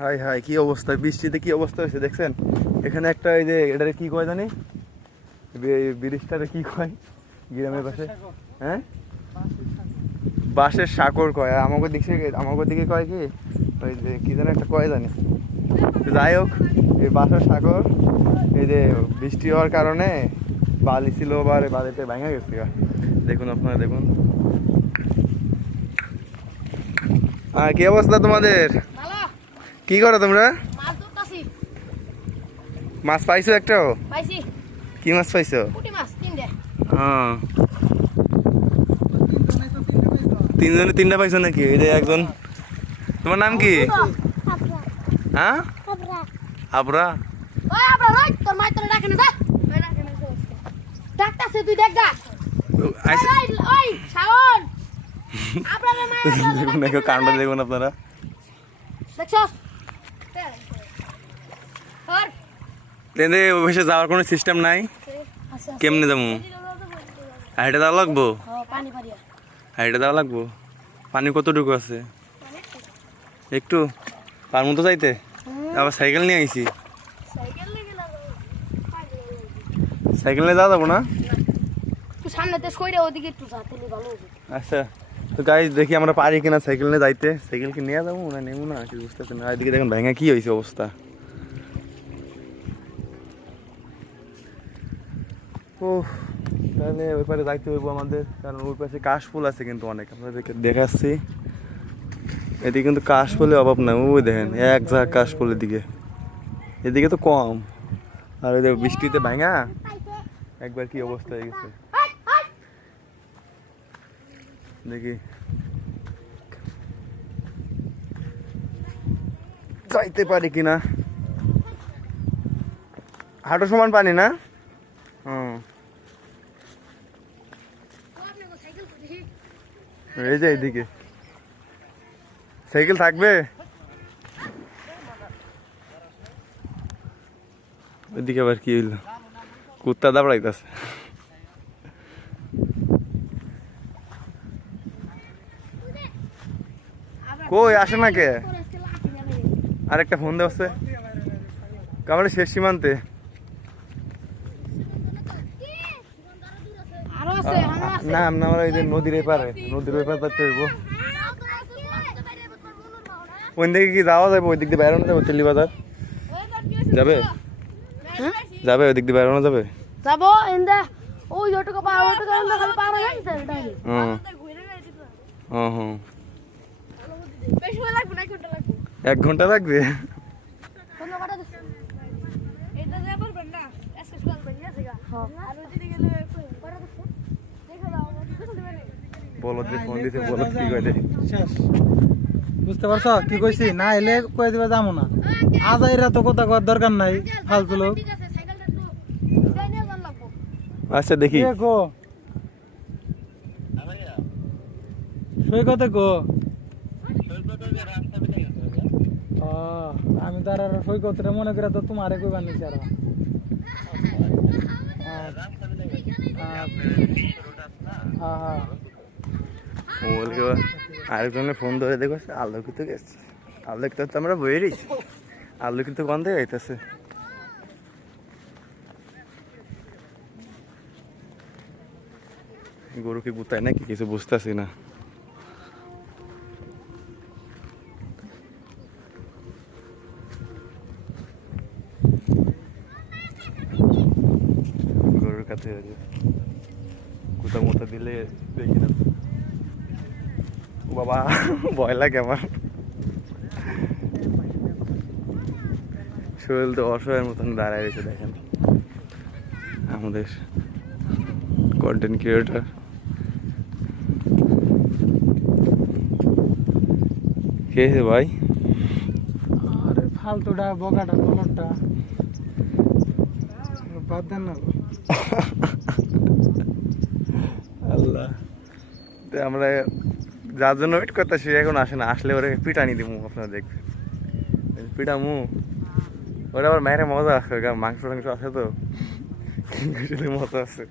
High high কি অবস্থা, বৃষ্টিতে কি অবস্থা হয়েছে দেখছেন। এখানে একটা এই যে এটারে কি কয় জানি, ব্রিজটারে কি কয় গ্রামের পাশে? হ্যাঁ, বাঁশের সাঁকর কয়। আমাকে দিকে কয় কি ওই যে কি যেন একটা কয় জানি। যাই হোক, এই বাঁশের সাঁকর এই যে বৃষ্টি হওয়ার কারণে বালি ছিল, বালিতে ভেঙে গেছে। দেখুন আপনারা, দেখুন কি অবস্থা তোমাদের? কি করো তোমরা? মাছ পাইছো একটাও? কি মাছ পাইছো? তিনজনে তিনটা পাইছো নাকি? এই যে একজন, তোমার নাম কি? হ্যাঁ, আবরা। দেখুন কাণ্ড, দেখুন আপনারা। ট্রেনে অফিসে যাওয়ার কোনো সিস্টেম নাই, কেমনে যাবো? হাইটে যাওয়া লাগবো, হাইটে যাওয়া লাগবো। পানি কতটুকু আছে? একটু পার মতো যাইতে, আবার সাইকেল নিয়ে আইছি। সাইকেল নিয়ে যাওয়া যাবো না? আচ্ছা তো গাইস, দেখি আমরা পারি কিনা সাইকেল নিয়ে যাইতে। সাইকেল কি নিয়ে যাবো না নেবো না কি বুঝতেছি না। এদিকে দেখুন ভেঙে কি হয়েছে অবস্থা। ও তাহলে ওই পারে যাইতে হইব আমাদের, কারণ ওই পাশে কাশফুল আছে কিন্তু অনেক, আপনাদেরকে দেখাচ্ছি। এদিকে কিন্তু কাশফুলের অভাব নাই। ওই দেখেন এক ঝাঁক কাশফুলের দিকে, এদিকে তো কম। আর ওই বৃষ্টিতে ভাঙা একবার কি অবস্থা হয়ে গেছে দেখি। যাইতে পারি কিনা। হাঁটু সমান পানি না? এই যে এইদিকে সাইকেল থাকবে, ওইদিকে আবার কি হইলো? কুত্তা দাবড়াইতেছে। কই আসে না কে? আরেকটা ফোন দেওয়া কামারে শেষ সীমান্তে। না না, আমরা এই যে নদীর এপারে, নদীর ওই পারে হইব। ওই দিকে কি যাওয়া যাবে? ওই দিক দিয়ে বেড়ানো যাবে? তেলি বাজার যাবে? যাবে ওই দিক দিয়ে বেড়ানো যাবে? যাবো ইন্দা ওই যতটুকু পার ওটুকু আমরা খালি পার হয়ে যাচ্ছে এটাই। হ্যাঁ হ্যাঁ, বেশি সময় লাগবে না, 1 ঘন্টা লাগবে। 1 ঘন্টা লাগবে? কোন বাটা দিছ? এটা যা পারবেন না, আজকে সকাল বেরিয়ে আছে গা। আর ওই দিকে গেলে বাটা দিছ। দেখো দাও, কিছু দিবে না। বলদ যে ফোন দিছে, বলদ কি কইলে শেষ। বুঝতে পারছো কি কইছি? না এলে কই দিবা যামু না। আজ আইরা তো কথা কর দরকার নাই, ফালতু লোক। ঠিক আছে, সাইকেলটা একটু ডিজাইনে জান লাগবো। আচ্ছা দেখি। দেখো সৈকতে গো। আমি তো আর সৈকতটা মনে করে তো তোমারে কই বানিয়েছি আর। আরেকজনের ফোন ধরে দেখো, আলোকিত গেছে। আলোকিত তো আমরা বয়ে রয়েছি, আলোকিত গন্ধে গাইতেছে। গরু কি গুতায় নাকি কিছু বুঝতেছি না। গরুর কাছে কুতা মুতা দিলে দেখি না। বাবা ভয় লাগে আমার, শরীর তো অসহায়ের মতন দাঁড়ায় রয়েছে। দেখেন আমাদের কন্টেন্ট ক্রিয়েটর। কে ভাই? আরে ফালতুটা বগাটা কলরটা বাদ দেন না। আল্লাহ, আমরা যার জন্য ওয়েট করতেছি এখন আসে না। আসলে ওরে পিটানি দিমু, আপনারা দেখবেন পিটামু। ওরা আবার মায়ের মজা আছে, মাংস টাংস আছে তো, মজা আছে।